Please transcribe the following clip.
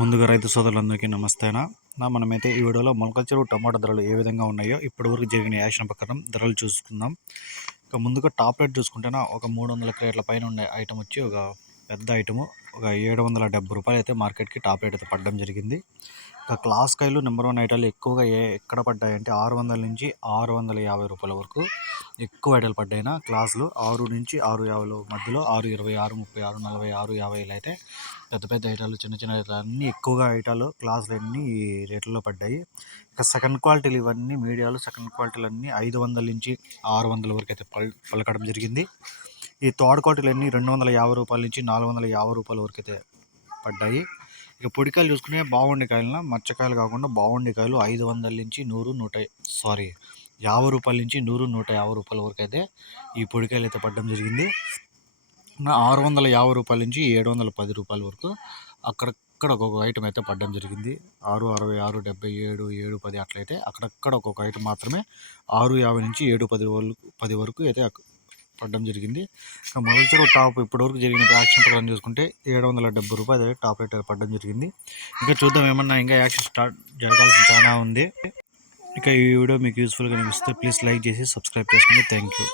ముందుగా రైతు సోదరులందరికీ నమస్తేనా? నా మనమైతే ఈ వీడియోలో మొలకల చెరువు టమాటా ధరలు ఏ విధంగా ఉన్నాయో ఇప్పటివరకు జరిగిన యాక్షన్ ప్రకారం ధరలు చూసుకుందాం. ఇక ముందుగా టాప్ రేట్ చూసుకుంటేనా ఒక మూడు వందల క్రేట్ల పైన ఉండే ఐటమ్ వచ్చి ఒక పెద్ద ఐటము ఒక ఏడు వందల డెబ్బై రూపాయలు అయితే మార్కెట్కి టాప్ రేట్ అయితే పడడం జరిగింది. ఇక క్లాస్ కాయలు నెంబర్ వన్ ఐటాలు ఎక్కువగా ఏ ఎక్కడ పడ్డాయంటే ఆరు వందల నుంచి ఆరు వందల యాభై రూపాయల వరకు. ఎక్కువ ఐటాలు పడ్డాయినా క్లాసులు ఆరు నుంచి ఆరు యాభైల మధ్యలో ఆరు ఇరవై ఆరు ముప్పై ఆరు నలభై ఆరు యాభైలు అయితే పెద్ద పెద్ద ఐటాలు చిన్న చిన్న ఐటాలు అన్నీ ఎక్కువగా ఐటాలు క్లాసులు అన్నీ ఈ రేట్లలో పడ్డాయి. ఇక సెకండ్ క్వాలిటీలు ఇవన్నీ మీడియాలు సెకండ్ క్వాలిటీలు అన్నీ ఐదు వందల నుంచి ఆరు వందల వరకు అయితే పల్ పలకడం జరిగింది. ఈ థర్డ్ క్వాలిటీలు అన్నీ రెండు వందల యాభై రూపాయల నుంచి నాలుగు వందల యాభై రూపాయల వరకు అయితే పడ్డాయి. ఇక పొడికాయలు చూసుకునే బాగుండే కాయలన మచ్చకాయలు కాకుండా బాగుండే కాయలు ఐదు వందల నుంచి నూరు నూట సారీ యాభై రూపాయల నుంచి నూరు నూట యాభై రూపాయల వరకు అయితే ఈ పొడికాయలు అయితే పడడం జరిగింది. ఆరు వందల యాభై రూపాయల నుంచి ఏడు వందల పది రూపాయల వరకు అక్కడక్కడ ఒక్కొక్క ఐటమ్ అయితే పడడం జరిగింది. ఆరు అరవై ఆరు డెబ్బై ఏడు ఏడు పది అట్లయితే అక్కడక్కడ ఒక్కొక్క ఐటమ్ మాత్రమే ఆరు యాభై నుంచి ఏడు పది వరకు పది వరకు అయితే పడడం జరిగింది. మొదటి టాప్ ఇప్పటివరకు జరిగిన యాక్షన్ ప్రకారం చూసుకుంటే ఏడు వందల డెబ్బై రూపాయలు టాప్ రేట్ పడడం జరిగింది. ఇంకా చూద్దాం ఏమన్నా ఇంకా యాక్షన్ స్టార్ట్ జరగాల్సిన చాలా ఉంది. ఇక ఈ వీడియో మీకు యూస్ఫుల్గా అనిపిస్తే ప్లీజ్ లైక్ చేసి సబ్స్క్రైబ్ చేసుకోండి థ్యాంక్ యూ